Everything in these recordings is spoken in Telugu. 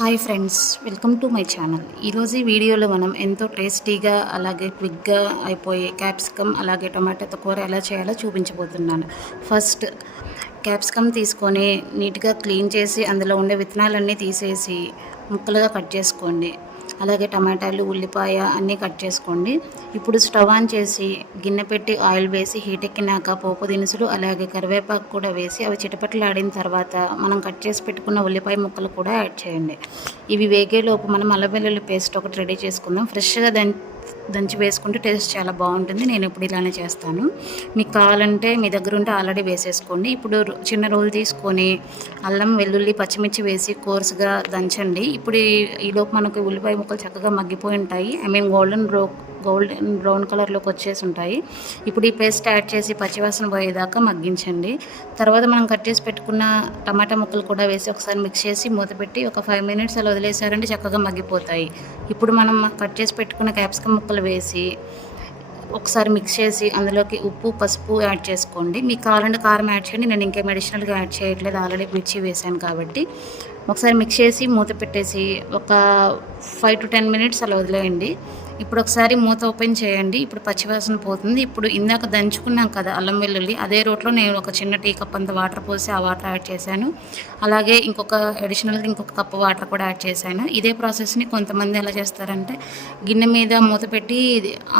Hi friends, welcome to my channel. ఈరోజు ఈ వీడియోలో మనం ఎంతో టేస్టీగా అలాగే క్విక్గా అయిపోయే క్యాప్సికమ్ అలాగే టమాటాతో కూర ఎలా చేయాలో చూపించబోతున్నాను. ఫస్ట్ క్యాప్సికమ్ తీసుకొని నీట్గా క్లీన్ చేసి అందులో ఉండే విత్తనాలన్నీ తీసేసి ముక్కలుగా కట్ చేసుకోండి. అలాగే టమాటాలు, ఉల్లిపాయ అన్నీ కట్ చేసుకోండి. ఇప్పుడు స్టవ్ ఆన్ చేసి గిన్నె పెట్టి ఆయిల్ వేసి హీట్ ఎక్కినాక పోపు దినుసులు అలాగే కరివేపాకు కూడా వేసి అవి చిటపటలాడిన తర్వాత మనం కట్ చేసి పెట్టుకున్న ఉల్లిపాయ ముక్కలు కూడా యాడ్ చేయండి. ఇవి వేగేలోపు మనం అల్లం వెల్లుల్లి పేస్ట్ ఒకటి రెడీ చేసుకుందాం. ఫ్రెష్గా దంచి వేసుకుంటే టేస్ట్ చాలా బాగుంటుంది. నేను ఇప్పుడు ఇలానే చేస్తాను. మీకు కావాలంటే మీ దగ్గర ఉంటే ఆల్రెడీ వేసేసుకోండి. ఇప్పుడు చిన్న రోలు తీసుకొని అల్లం, వెల్లుల్లి, పచ్చిమిర్చి వేసి కోర్సుగా దంచండి. ఇప్పుడు ఈలోపు మనకు ఉల్లిపాయ ముక్కలు చక్కగా మగ్గిపోయి ఉంటాయి. గోల్డెన్ బ్రౌన్ కలర్లోకి వచ్చేసి ఉంటాయి. ఇప్పుడు ఈ పేస్ట్ యాడ్ చేసి పచ్చివాసన పోయేదాకా మగ్గించండి. తర్వాత మనం కట్ చేసి పెట్టుకున్న టమాటా ముక్కలు కూడా వేసి ఒకసారి మిక్స్ చేసి మూత పెట్టి ఒక 5 minutes అలా వదిలేసారంటే చక్కగా మగ్గిపోతాయి. ఇప్పుడు మనం కట్ చేసి పెట్టుకున్న క్యాప్సికమ్ ముక్కలు వేసి ఒకసారి మిక్స్ చేసి అందులోకి ఉప్పు, పసుపు యాడ్ చేసుకోండి. మీకు కావాలంటే కారం యాడ్ చేయండి. నేను ఇంకేం అడిషనల్గా యాడ్ చేయట్లేదు, ఆల్రెడీ మిర్చి వేసాను కాబట్టి. ఒకసారి మిక్స్ చేసి మూత పెట్టేసి ఒక 5 to 10 minutes అలా వదిలేయండి. ఇప్పుడు ఒకసారి మూత ఓపెన్ చేయండి. ఇప్పుడు పచ్చివాసన పోతుంది. ఇప్పుడు ఇందాక దంచుకున్నాం కదా అల్లం వెల్లుల్లి, అదే రోట్లో నేను ఒక చిన్న టీ కప్ అంత వాటర్ పోసి ఆ వాటర్ యాడ్ చేశాను. అలాగే ఇంకొక కప్పు వాటర్ కూడా యాడ్ చేశాను. ఇదే ప్రాసెస్ని కొంతమంది ఎలా చేస్తారంటే గిన్నె మీద మూత పెట్టి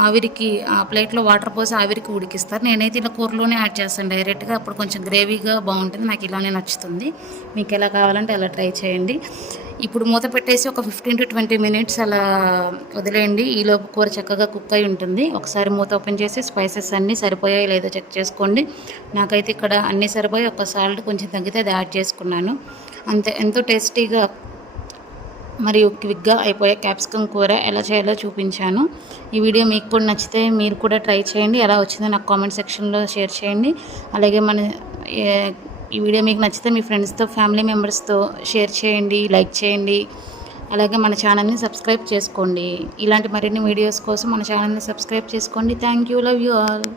ఆవిరికి ఆ ప్లేట్లో వాటర్ పోసి ఆవిరికి ఉడికిస్తారు. నేనైతే ఇలా కూరలోనే యాడ్ చేస్తాను డైరెక్ట్గా. అప్పుడు కొంచెం గ్రేవీగా బాగుంటుంది. నాకు ఇలానే నచ్చుతుంది. మీకు ఎలా కావాలంటే అలా ట్రై చేయండి. ఇప్పుడు మూత పెట్టేసి ఒక 15 to 20 minutes అలా వదిలేయండి. ఈలోపు కూర చక్కగా కుక్ అయి ఉంటుంది. ఒకసారి మూత ఓపెన్ చేసి స్పైసెస్ అన్నీ సరిపోయాయి లేదో చెక్ చేసుకోండి. నాకైతే ఇక్కడ అన్నీ సరిపోయి ఒక సాల్ట్ కొంచెం తగ్గితే అది యాడ్ చేసుకున్నాను. అంతే. ఎంతో టేస్టీగా మరియు క్విక్గా అయిపోయే క్యాప్సికమ్ కూర ఎలా చేయాలో చూపించాను. ఈ వీడియో మీకు కూడా నచ్చితే మీరు కూడా ట్రై చేయండి. ఎలా వచ్చిందో నాకు కామెంట్ సెక్షన్లో షేర్ చేయండి. అలాగే ఈ వీడియో మీకు నచ్చితే మీ ఫ్రెండ్స్తో, ఫ్యామిలీ మెంబర్స్తో షేర్ చేయండి, లైక్ చేయండి. అలాగే మన ఛానల్ని సబ్స్క్రైబ్ చేసుకోండి. ఇలాంటి మరిన్ని వీడియోస్ కోసం మన ఛానల్ని సబ్స్క్రైబ్ చేసుకోండి. Thank you. Love you all.